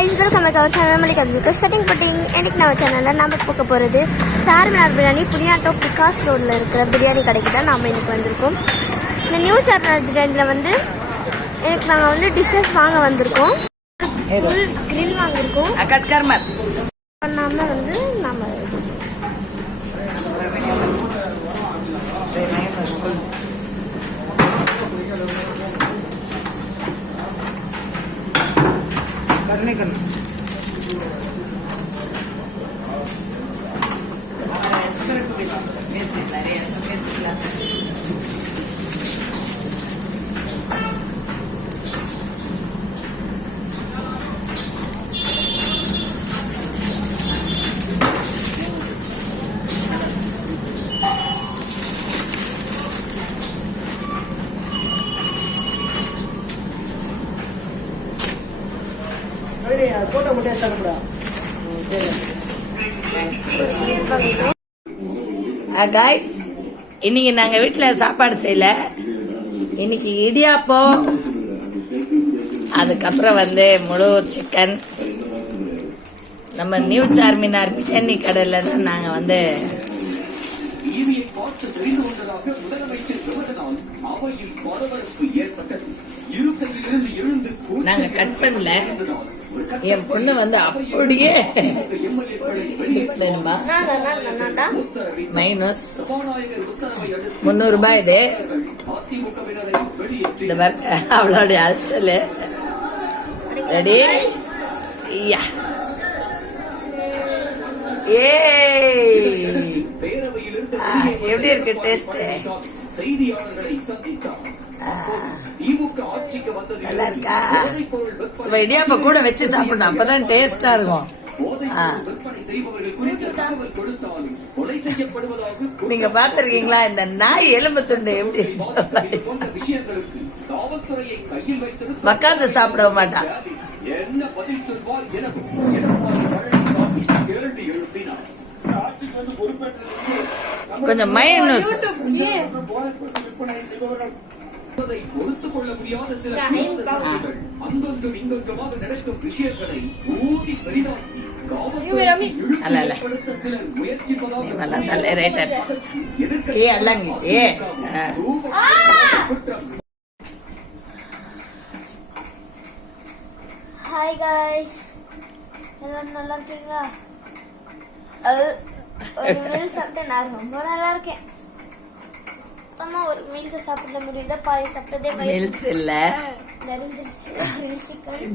guys, welcome back to our channel Malika cutting putting. இன்னைக்கு நம்ம சேனல்ல நாம பார்க்க போறது சார்மினார் பிரியாணி புனியாட்டோ பிகாஸ் ரோட்ல இருக்கிற பிரியாணி கடைக்கு தான் நாம இன்னைக்கு வந்திருக்கோம். இந்த நியூ சார்மினார் பிரியாணில வந்து எனக்கு நாங்க வந்து டிஷஸ் வாங்க வந்திருக்கோம். Full grill வாங்கிருக்கோம். கட் கர்மர் நாம வந்து நாம करने करना போட்டோ மட்டும் எடுத்துடா. காய்ஸ், இன்னைக்கு நாங்க வீட்டுல சாப்பாடு செய்யல. இன்னைக்கு இடியாப்பம், அதுக்கப்புறம் வந்து முழு சிக்கன். நம்ம நியூ சார்மினார் பிரியாணி கடையில தான் நாங்க வந்து நாங்க கட் பண்ணல. என் பொண்ணு வந்து அப்படியே மைனஸ் 300 ரூபாய். இது இந்த அவளோட அலைச்சல் ரெடி. எப்படி இருக்கு டேஸ்ட்? நல்லா இருக்கா? இடியாப்ப கூட வச்சு சாப்பிடணும், அப்பதான் டேஸ்டா இருக்கும். நீங்க பாத்திருக்கீங்களா இந்த நாய் எலும்பு துண்டு எப்படி உக்காந்து சாப்பிட மாட்டான். கொஞ்சம் மைனஸ் பொறுத்துக் கொள்ள முடியாத சில அங்கொன்றும் இங்கொன்றுமாக நடக்கும் விஷயங்களை ஊதி பெரிதாக்கி ஹாய் காய்ஸ், எல்லாரும் நல்லா இருக்கீங்களா? ஒரு மீல் சாப்பிட்டு நான் ரொம்ப நல்லா இருக்கேன். ஒரு மீல்ஸ் சாப்பிட முடியல, பாதி சாப்பிட்டதே மீல்ஸ் இல்ல,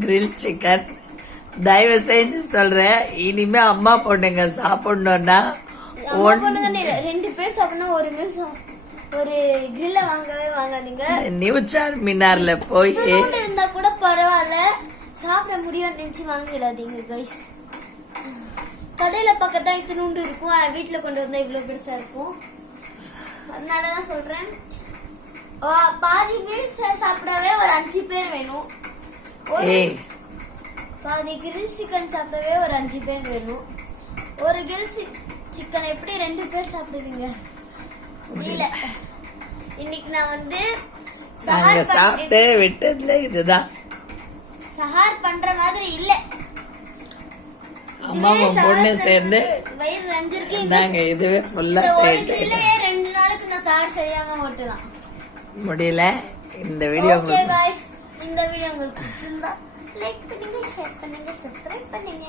கிரில் சிக்கன். தயவு செஞ்சு சொல்றேன், இனிமே அம்மா பொண்ணுங்க சாப்பிடணும்னா 2 பேர் சாப்பிடணும். ஒரு மீல்ஸ் ஒரு கிரில்ல வாங்கவே வாங்காதீங்க. நியூ சார்மினார்ல போய் இருந்தா கூட பரவாயில்ல, சாப்பிட முடியும் நினைச்சு வாங்கிடாதீங்க கைஸ். கடையில பக்கத்தான் இத்தனூண்டு இருக்கும், வீட்டுல கொண்டு வந்தா இவ்வளவு பெருசா இருக்கும். அதனாலதான் சொல்றேன், பாதி மீல்ஸ் சாப்பிடவே ஒரு 5 பேர் வேணும். பாதி கிரில் சிக்கன் சாப்பிடவே ஒரு 5 பேர் வேணும். ஒரு கிரில் சிக்கன் எப்படி 2 பேர் சாப்பிடுவீங்க? இல்ல, இன்னைக்கு நான் வந்து சாப்பிட்டு விட்டதுல இதுதான் சஹார் பண்ற மாதிரி இல்ல. அம்மாவும் பொண்ணு சேர்ந்து வயிறு ரஞ்சிருக்கு. நாங்க இதுவே ஃபுல்லா 2 நாளுக்கு நான் சஹார் செய்யாம ஓட்டலாம் முடியல. இந்த வீடியோ இந்த வீடியோ உங்களுக்கு பிடிச்சிருந்தா லைக் பண்ணுங்க, ஷேர் பண்ணுங்க, சப்ஸ்கிரைப் பண்ணுங்க.